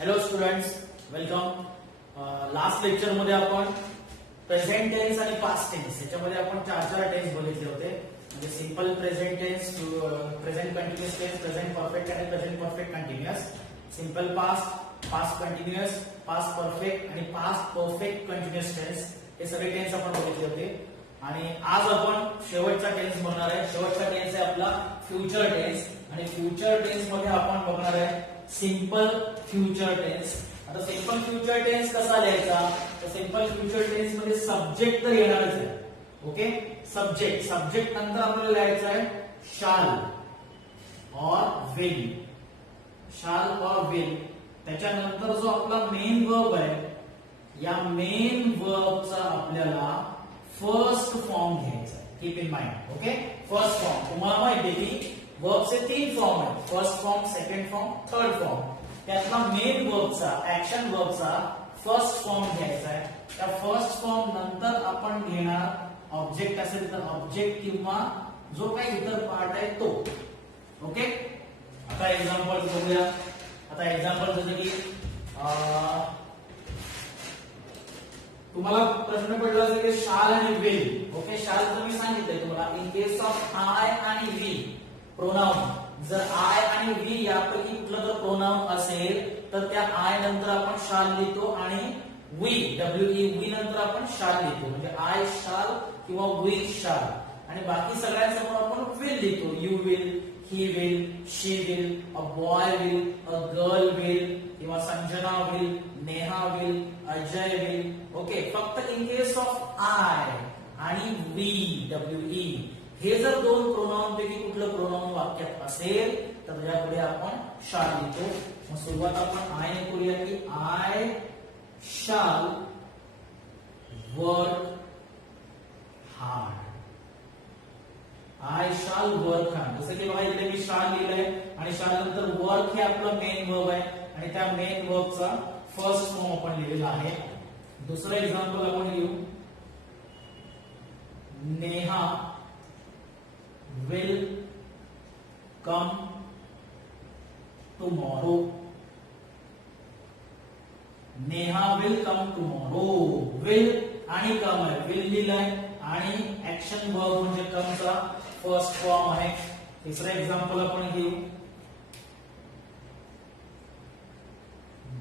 Hello students, welcome. Last lecture मध्ये आपण present tense आणि पास्ट टेन्स याच्यामध्ये आपण चार टेन्स बघितले होते. म्हणजे simple present tense, present continuous tense, present perfect आणि present perfect continuous, simple past, past continuous, past perfect आणि पास्ट परफेक्ट कंटिन्युअस टेन्स हे सगळे टेन्स आपण बघितले होते. आणि आज आपण शेवटचा टेन्स बघणार आहे. शेवटचा टेन्स आहे आपला फ्युचर टेन्स. आणि फ्युचर टेन्स मध्ये आपण बघणार आहे सिंपल फ्युचर टेन्स. आता सिंपल फ्युचर टेन्स कसा लिहायचा, तर सिंपल फ्युचर टेन्स मध्ये सब्जेक्ट तर येणारच आहे. ओके, सब्जेक्ट नंतर आपल्याला लिहायचं आहे शाल और विल. शाल और विल. त्याच्यानंतर जो आपला मेन वर्ब आहे, या मेन वर्बचा आपल्याला फर्स्ट फॉर्म घ्यायचा. Keep in mind. Okay, first form. तुम्हाला माहिती आहे की वर्बचे 3 फॉर्म आहेत. First form, second form, third form. त्यातला मेन वर्बचा, ऍक्शन वर्बचा फर्स्ट फॉर्म घ्यायचा आहे. त्या फर्स्ट फॉर्म नंतर आपण घेणार ऑब्जेक्ट असेल तर ऑब्जेक्ट किंवा जो काही इतर पार्ट आहे तो. ओके, आता एक्झाम्पल बघूया. आता एक्झाम्पल जसं की तुम्हाला प्रश्न पडला असेल की शाल आणि विल. ओके, शाल तर मी सांगितलंय तुम्हाला. इन केस ऑफ आय आणि वी प्रोनाउन, जर आय आणि वी यापैकी कुठलं जर प्रोनाउन असेल तर त्या आय नंतर आपण शाल लिहितो आणि वी, वी नंतर आपण शाल लिहितो. म्हणजे आय शाल किंवा वी शाल. आणि बाकी सगळ्यांसमोर आपण विल लिहितो. You will, he will, she will, a boy will, a girl will, किंवा Sanjana will, Neha will, Ajay will. Okay, फक्त इन केस ऑफ आय आणि वी, हे जर दोन प्रोनाउन पैकी कुठलं प्रोनाउन वाक्यात असेल तर त्यापुढे आपण शाल लिहितो. मग सुरुवात आपण आय ने करूया की आय शाल वर्क हार्ड. आय शाल वर्क हार्ड. जसं की बघा इथे मी शाल लिहिलंय आणि शाल नंतर वर्क हे आपलं मेन वर्ब आहे आणि त्या मेन वर्बचा फर्स्ट फॉर्म आपण लिहिलेला आहे. दुसरं एक्झाम्पल आपण लिहू. Neha will come tomorrow. Neha will come tomorrow. will आणि come आहे. will लिहिलाय आणि ऍक्शन वर्ब म्हणजे come चा फर्स्ट फॉर्म आहे. तिसरं एक्झाम्पल आपण घेऊ.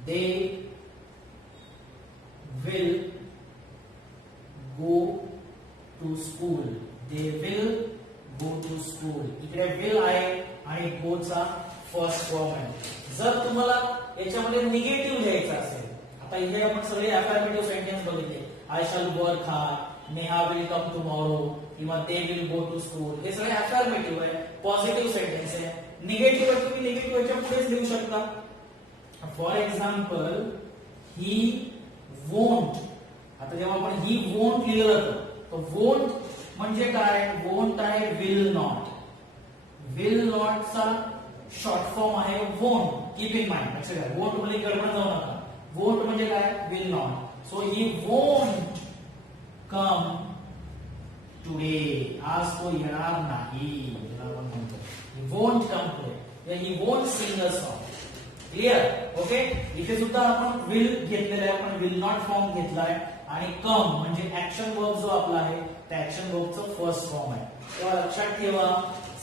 they will go to school. they will go to school. इकडे will आहे आणि go चा फर्स्ट फॉर्म आहे. जर तुम्हाला याच्यामध्ये निगेटिव्ह लिहायचं असेल, आता इथे आपण सगळे अफर्मेटिव्ह सेंटेन्स बघितले. I shall work hard, Neha will come tomorrow किंवा they will go to school. हे सगळे अफर्मेटिव्ह आहे, पॉझिटिव्ह सेंटेन्स आहे. निगेटिव्ह तुम्ही निगेटिव्ह याच्या पुढेच लिहू शकता. For example he won't. आता जेव्हा आपण ही वोंट लिहिलं जातं तर वोंट म्हणजे काय? वोंट आहे विल नॉट. विल नॉट चा शॉर्ट फॉर्म आहे वोंट. Keep in mind. लक्षात घ्या, वोंट मध्ये गडबड जाऊ नका. वोंट म्हणजे काय? Will not. So he won't come today. आज तो येणार नाही. He won't come today. He won't sing a song. Clear? Okay, इथे सुद्धा आपण विल घेतलेला आहे, आपण विल नॉट फॉर्म घेतलाय आणि कम म्हणजे ऍक्शन वर्ब जो आपला आहे त्या ऍक्शन वर्बचं फर्स्ट फॉर्म आहे. तेव्हा लक्षात ठेवा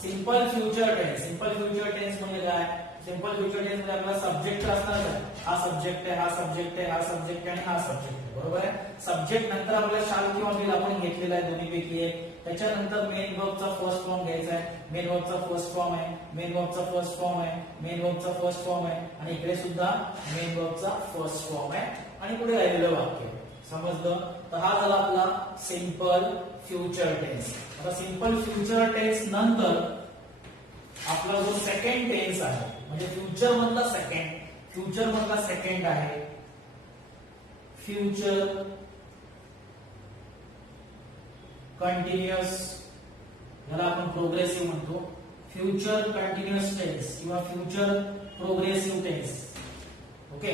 simple future tense. Simple future tense म्हणजे काय? सिंपल फ्युचर टेन्स मध्ये आपला सब्जेक्ट असणार आहे. हा सब्जेक्ट आहे, हा सब्जेक्ट आहे, हा सब्जेक्ट आहे आणि हा सब्जेक्ट आहे. बरोबर आहे. सब्जेक्ट नंतर आपल्याला शाल किंवा विल आपण घेतलेला आहे दोन्हीपैकी एक. त्याच्यानंतर मेन वर्बचा फर्स्ट फॉर्म घ्यायचा आहे. मेन वर्बचा फर्स्ट फॉर्म आहे, मेन वर्बचा फर्स्ट फॉर्म आहे, मेन वर्बचा फर्स्ट फॉर्म आहे आणि इकडे सुद्धा मेन वर्बचा फर्स्ट फॉर्म आहे आणि पुढे राहिलेलं वाक्य. समजलं? तर हा झाला आपला सिंपल फ्युचर टेन्स. आता सिंपल फ्युचर टेन्स नंतर आपला जो सेकंड टेन्स आहे म्हणजे फ्युचर मधला सेकंड आहे फ्युचर कंटिन्युअस. याला आपण प्रोग्रेसिव्ह म्हणतो. फ्युचर कंटिन्युअस टेन्स किंवा फ्युचर प्रोग्रेसिव्ह टेन्स. ओके,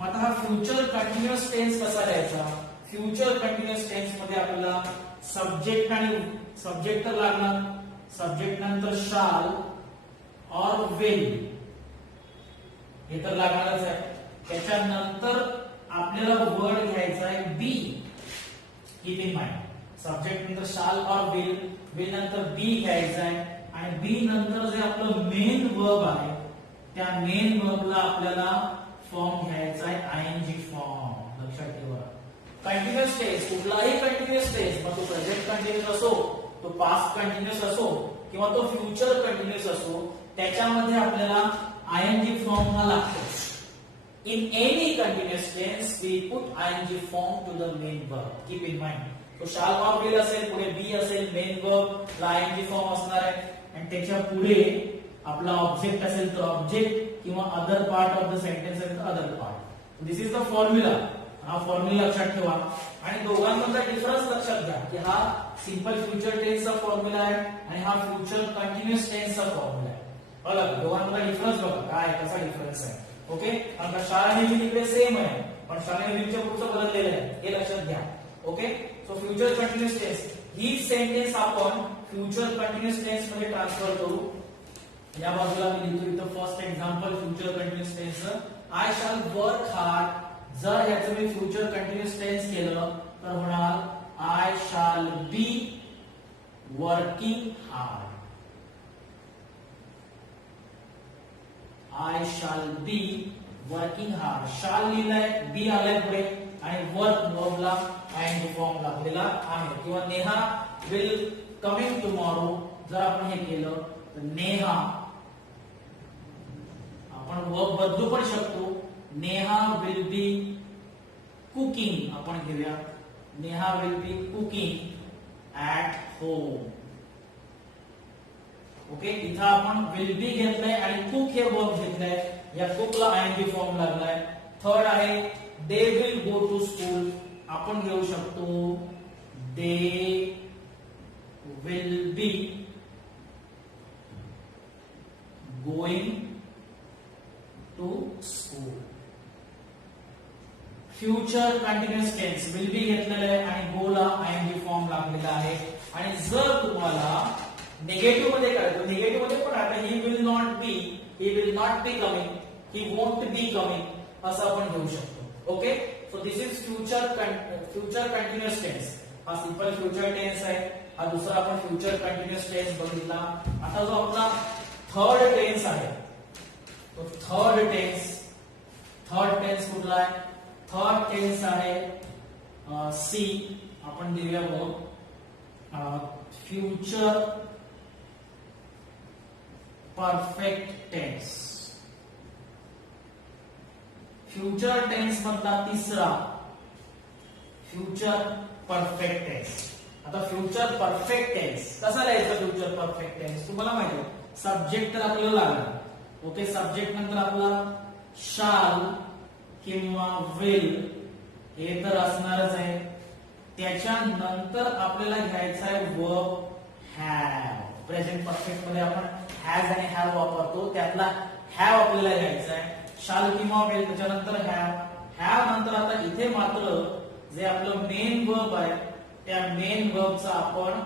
आता हा फ्युचर कंटिन्युअस टेन्स कसा लिहायचा? फ्युचर कंटिन्युअस टेन्स मध्ये आपल्याला सब्जेक्ट आणि सब्जेक्ट तर लागणार. सब्जेक्ट नंतर शाल और विल हे तर लागणारच आहे. त्याच्यानंतर आपल्याला वर्ड घ्यायचा आहे बी. कीप इन माइंड सब्जेक्ट नंतर शाल और विल नंतर बी घ्यायचा आहे आणि बी नंतर जे आपलं मेन वर्ब आहे त्या मेन वर्बला आपल्याला फॉर्म घ्यायचा आहे आयएनजी फॉर्म. लक्षात ठेवा. कंटिन्युअस टेन्स कुठलाही कंटिन्युअस टेन्स मग तो प्रेझेंट कंटिन्युअस असो, तो पास्ट कंटिन्युअस असो किंवा तो फ्युचर कंटिन्युअस असो, त्याच्यामध्ये आपल्याला आयएनजी फॉर्म हा लागतो. In any continuous tense, we put ing form to the main verb. Keep in mind. तो shall or will असेल, पुढे be असेल, main verb ला ing फॉर्म असणार आहे आणि त्याच्या पुढे आपला ऑब्जेक्ट असेल तर ऑब्जेक्ट किंवा other part of the sentence असेल तर other part. This is the formula. हा फॉर्म्युला लक्षात ठेवा आणि दोघांमधला डिफरन्स लक्षात घ्या की हा सिंपल फ्युचर टेन्सचा फॉर्म्युला आहे आणि हा फ्युचर कंटिन्युअस टेन्सचा फॉर्म्युला आहे. बघा दोघांमधला डिफरन्स बघा काय कसा डिफरन्स आहे. ओके. आता शाळा आणि विल इकडे सेम आहे पण शाळा आणि विलच्या पुढचं बदललेलं आहे हे लक्षात घ्या. Okay. So future continuous tense ही सेंटेन्स आपण फ्युचर कंटिन्युअस टेन्स मध्ये ट्रान्सफर करू. या बाजूला मी लिहितो इथं first example future continuous tense. I shall work hard. जर याचं मी फ्युचर कंटिन्युअस टेन्स केलं तर होणार I shall be working hard. I shall be working hard. Shall लिहिलाय, बी आलाय पुढे आणि वर्क वर्बला ing फॉर्म लागलेला आहे. किंवा नेहा will coming tomorrow जर आपण हे केलं तर नेहा आपण वर्ब बदलू पण शकतो. नेहा will be cooking आपण घेऊया. Neha will be cooking at home. Okay. इथं आपण विल बी घेतलंय आणि कुक हे वर्ब घेतलंय. या कुकला आयएनजी फॉर्म लागलाय. थर्ड आहे they will go to school. आपण घेऊ शकतो they will be going to school. Future continuous tense will be घेतलेलं आहे आणि गो ला आयएनजी फॉर्म लागलेला आहे. आणि जर तुम्हाला निगेटिव्ह मध्ये करायचं निगेटिव्ह मध्ये पण आता he will not be, he will not be coming, he won't be coming असं आपण घेऊ शकतो. Okay. So this is future continuous tense. हा सिंपल फ्युचर टेन्स आहे. हा दुसरा आपण फ्युचर कंटिन्युअस टेन्स बघितला. आता जो आपला थर्ड टेन्स आहे तो थर्ड टेन्स कुठला आहे. थर्ड टेन्स आहे सी. आपण देऊया बघ future perfect tense. Future tense मधला तिसरा फ्युचर परफेक्ट टेन्स. आता फ्युचर परफेक्ट टेन्स कसा लिहायचा. फ्युचर परफेक्ट टेन्स तुम्हाला माहिती आहे सब्जेक्ट तर आपल्याला लागला. ओके. सब्जेक्ट नंतर आपला शाल किंवा विल हे तर असणारच आहे. त्याच्यानंतर आपल्याला घ्यायचा आहे वर्ब हॅव. प्रेझेंट परफेक्ट मध्ये आपण हॅज आणि हॅव वापरतो त्यातला हॅव आपल्याला घ्यायचा आहे. शाल किंवा विल त्याच्यानंतर हॅव नंतर आता इथे मात्र जे आपलं मेन वर्ब आहे त्या मेन वर्बचा आपण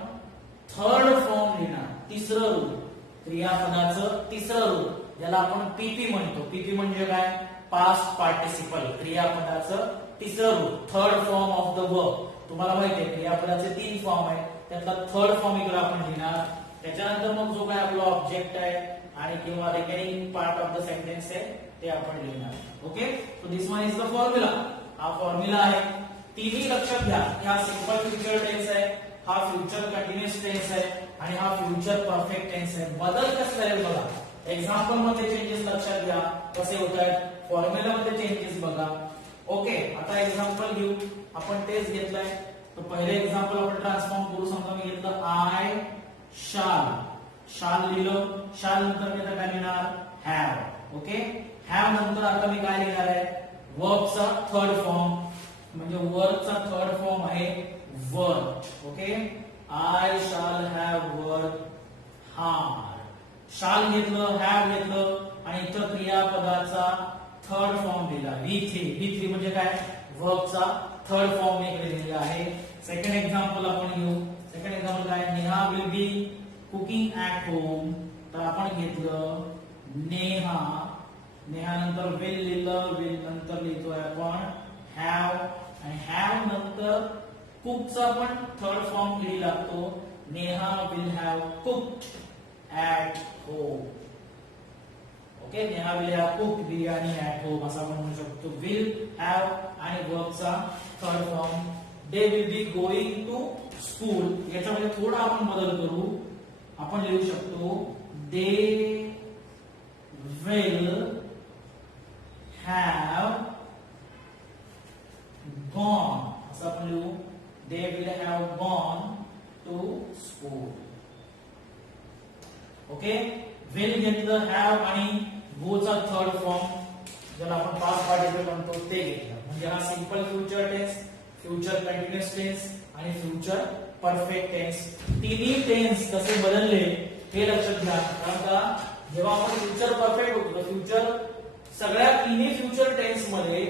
थर्ड फॉर्म लिहिणार. तिसरं रूप क्रियापदाचं तिसरं रूप ज्याला आपण पीपी म्हणतो. पीपी म्हणजे काय पास्ट पार्टिसिपल. क्रियापदाचं तिसरं रूप third form of the verb. तुम्हाला माहिती आहे क्रियापदाचे 3 फॉर्म आहेत त्यातला थर्ड फॉर्म इकडे आपण लिहिणार. त्याच्यानंतर मग जो काय आपला ऑब्जेक्ट आहे आणि किंवा remaining part of the sentence आहे ते आपण लिहिणार. Okay. So this one is the formula. हा फॉर्म्युला आहे. तिन्ही लक्षात घ्या की हा सिंपल फ्युचर टेन्स आहे, हा फ्युचर कंटिन्युअस टेन्स आहे आणि हा फ्युचर परफेक्ट टेन्स आहे. बदल कसं आहे बघा. एक्झाम्पल मध्ये चेंजेस लक्षात घ्या कसे होत आहेत. फॉर्म्युला मध्ये चेंजेस बघा. ओके. आता एक्झाम्पल घेऊ. आपण तेच घेतलंय तर पहिले एक्झाम्पल आपण ट्रान्सफॉर्म करू. समजा मी घेतलं आय शाल लिहिलं. शाल नंतर मी काय लिहिणार हॅव. ओके. हॅव नंतर आता मी काय लिहिणार आहे वर्बचा थर्ड फॉर्म म्हणजे वर्बचा थर्ड फॉर्म आहे work. Okay. I shall have work hard. शाल घेतलं हॅव घेतलं आणि इथं क्रियापदाचा थर्ड फॉर्म दिला V3 म्हणजे काय वर्बचा थर्ड फॉर्म मी इकडे दिलेला आहे. सेकंड एक्झाम्पल आपण घेऊ. सेकंड एक्झाम्पल काय Neha will be cooking at home. तर आपण घेतलं नेहा नेहा नंतर विल लिहिलं, विल नंतर लिहितोय आपण हॅव, आणि हॅव नंतर कुकचा पण थर्ड फॉर्म लिहिला लागतो. Neha will have cooked at home. Okay, Neha will have cooked biryani at home असं आपण म्हणू शकतो. विल, हॅव आणि वर्बचा third form. They will be going to school. याच्यामध्ये थोडा आपण बदल करू. आपण लिहू शकतो दे विल हॅव गॉन असं आपण लिहू. They will have gone to school. Okay, will घेतलं, हॅव आणि गोचा थर्ड फॉर्म ज्याला आपण पास्ट पार्टिसिपल म्हणतो ते घेतलं. म्हणजे हा simple future tense, future continuous tense आणि फ्युचर परफेक्ट टेन्स. तिन्ही टेन्स कसे बदलले हे लक्षात घ्या. कारण का जेव्हा आपण फ्युचर परफेक्ट होतो, फ्युचर सगळ्या तिन्ही फ्युचर टेन्स मध्ये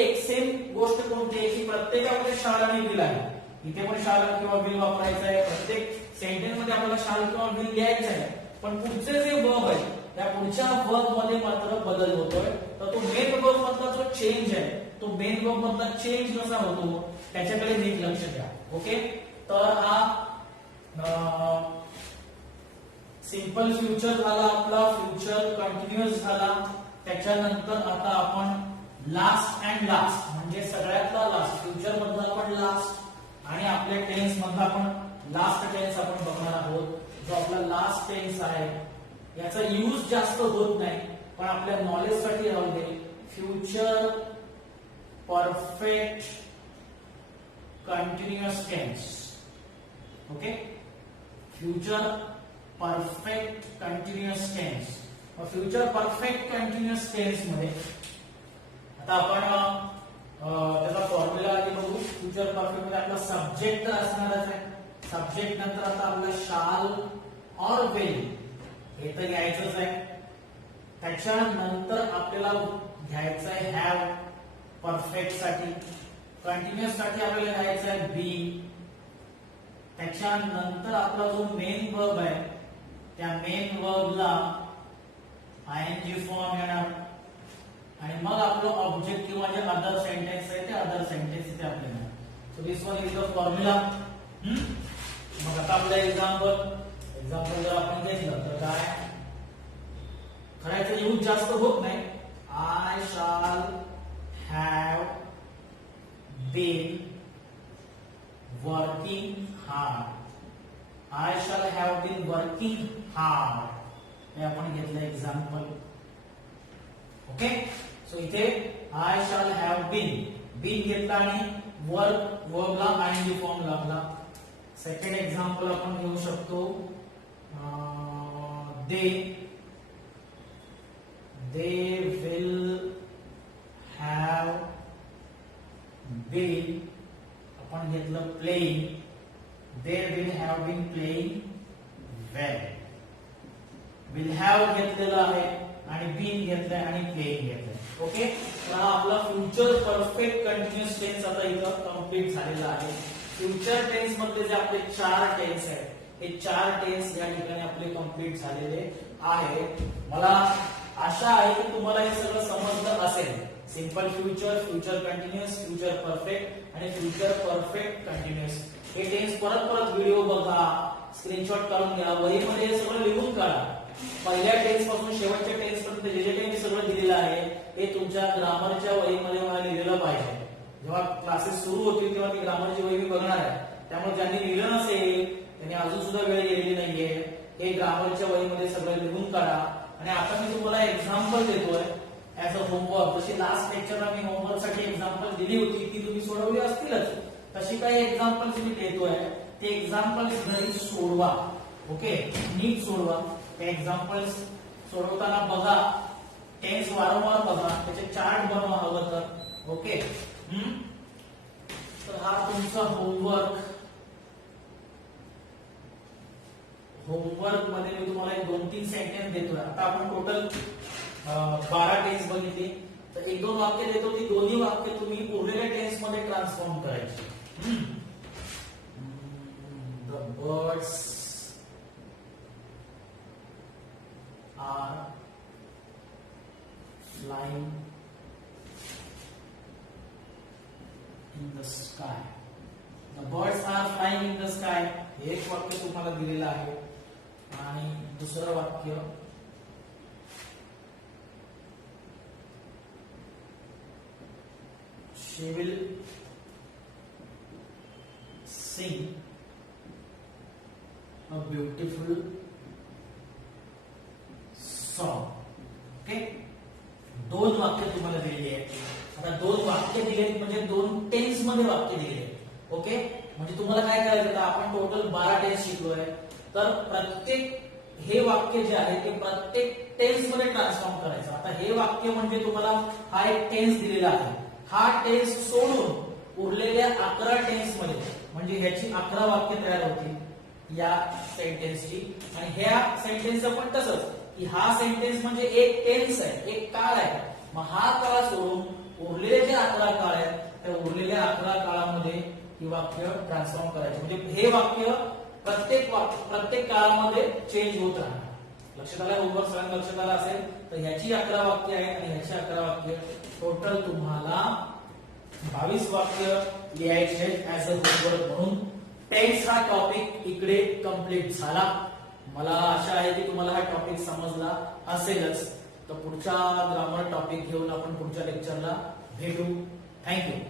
एक सेम गोष्ट कोणती आहे की प्रत्येकामध्ये शाल आणि विल आहे. इथे पण शाल किंवा विल वापरायचं आहे. प्रत्येक सेंटेन्स मध्ये आपल्याला शाल किंवा विल लिहायचं आहे. पण पुढचे जे वर्ब आहे त्या पुढच्या वर्ब मध्ये मात्र बदल होतोय. तर तो मेन वर्ब मधला जो चेंज आहे तो मेन वर्ब मधला चेंज कसा होतो त्याच्याकडे नीट लक्ष द्या. ओके, तर हा सिंपल फ्युचर झाला आपला, फ्युचर कंटिन्युअस झाला. त्याच्यानंतर आता आपण लास्ट अँड लास्ट म्हणजे सगळ्यातला लास्ट, फ्युचर मधला आपण लास्ट आणि आपल्या टेन्स मधला आपण लास्ट टेन्स आपण बघणार आहोत. जो आपला लास्ट टेन्स आहे याचा यूज जास्त होत नाही पण आपल्या नॉलेज साठी राहू दे. Future perfect continuous tense. Okay, future perfect continuous tense. Future perfect continuous tense मध्ये आता आपण त्याचा फॉर्म्युला आधी बघू. फ्युचर परफेक्ट मध्ये आपला सब्जेक्ट तर असणारच आहे. सब्जेक्ट नंतर आता आपला शाल और विल हे तर घ्यायचंच आहे. त्याच्यानंतर आपल्याला घ्यायचं आहे हॅव परफेक्ट साठी. कंटिन्युअस साठी आपल्याला घ्यायचं आहे बी. त्याच्यानंतर आपला जो मेन वर्ब आहे त्या मेन वर्बला आयएनजी फॉर्म येणार आणि मग आपलं ऑब्जेक्ट किंवा जे अदर सेंटेन्स आहे ते अदर सेंटेन्स इथे आपल्याला. So this one is the formula. मग आता आपलं एक्झाम्पल जर आपण घेतलं तर काय करायचं, यूज जास्त होत नाही. I shall have been working hard. I shall have been working hard हे आपण घेतलं एक्झाम्पल. ओके, सो इथे आय शाल हॅव बीन घेतला आणि वर्बला आयएनजी फॉर्म लागला. सेकंड एक्झाम्पल आपण घेऊ शकतो दे विल हॅव बीन आपण घेतलं playing. They will have been playing well. Will have घेतलेलं आहे आणि बीन घेतलंय आणि प्लेइंग घेतलंय. ओके, तर हा आपला फ्युचर परफेक्ट कंटिन्युअस टेन्स आता इथं कंप्लीट झालेला आहे. फ्युचर टेन्स मध्ये जे आपले 4 टेन्स आहेत हे 4 टेन्स या ठिकाणी आपले कंप्लीट झालेले आहेत. मला आशा आहे की तुम्हाला हे सगळं समजलं असेल. Simple future, future continuous, future perfect आणि फ्युचर परफेक्ट कंटिन्युअस हे टेन्स परत व्हिडिओ बघा, स्क्रीनशॉट काढून घ्या, वहीमध्ये हे सगळं लिहून काढा. पहिल्या टेन्स पासून शेवटच्या टेन्स पर्यंत जे काही मी सगळं दिलेलं आहे हे तुमच्या ग्रामरच्या वहीमध्ये मला लिहिलेलं पाहिजे. जेव्हा क्लासेस सुरू होतील तेव्हा ती ग्रामरची वही मी बघणार आहे. त्यामुळे ज्यांनी लिहिलं नसेल त्यांनी अजून सुद्धा वेळ गेलेली नाहीये. हे ग्रामरच्या वहीमध्ये सगळं लिहून काढा. आणि आता मी तुम्हाला एक्झाम्पल देतोय ऍज अ होमवर्क. जशी लास्ट लेक्चरला मी होमवर्क साठी एक्झाम्पल दिली होती ती तुम्ही सोडवली असतीलच. तशी काही एक्झाम्पल्स मी देतोय ते एक्झाम्पल्स घरी सोडवा. ओके, नीट सोडवा. ते एक्झाम्पल्स सोडवताना बघा, टेन्स वारंवार बघा, त्याचे चार्ट बनवा हवं तर. ओके, तर हा तुमचा होमवर्क मध्ये मी तुम्हाला एक 2-3 सेंटेन्स देतोय. आता आपण टोटल 12 टेन्स बघितले. तर 1-2 वाक्य देतो, ती दोन्ही वाक्य तुम्ही उरलेल्या टेन्स मध्ये ट्रान्सफॉर्म करायची. The birds are in the sky. The birds are flying in the sky. हे एक वाक्य तुम्हाला दिलेलं आहे. आणि दुसरं वाक्य she will sing a beautiful song. Okay, दोन वाक्य तुम्हाला दिलेली आहेत. आता दोन वाक्य दिलेत म्हणजे दोन टेन्स मध्ये वाक्य दिले. ओके, म्हणजे तुम्हाला काय करायचं, आपण टोटल 12 टेन्स शिकलोय. तर प्रत्येक हे वाक्य जे आहे ते प्रत्येक टेन्स मध्ये ट्रान्सफॉर्म करायचं. आता हे वाक्य म्हणजे तुम्हाला हा एक टेन्स दिलेला आहे. हा टेन्स सोडून उरलेल्या 11 टेन्स मध्ये म्हणजे ह्याची 11 वाक्य तयार होतील या सेंटेन्सची. आणि ह्या सेंटेन्सचं पण तसंच की हा सेंटेन्स म्हणजे एक टेन्स आहे, एक काळ आहे. मग हा काळ सोडून उरलेले जे 11 काळ आहेत त्या उरलेल्या 11 काळामध्ये ही वाक्य ट्रान्सफॉर्म करायची. म्हणजे हे वाक्य प्रत्येक काळामध्ये चेंज होत राहणार. लक्षात आलं? होमवर्क सगळ्यांना लक्षात आलं असेल तर ह्याची 11 वाक्य आहेत आणि ह्याची 11 वाक्य. टोटल तुम्हाला 22 वाक्य लिहायचे ऍज अ होमवर्क म्हणून. टेन्स हा टॉपिक इकडे कंप्लीट झाला. मला आशा आहे की तुम्हाला हा टॉपिक समजला असेलच. तर पुढचा ग्रामर टॉपिक घेऊन आपण पुढच्या लेक्चरला भेटू. थँक्यू.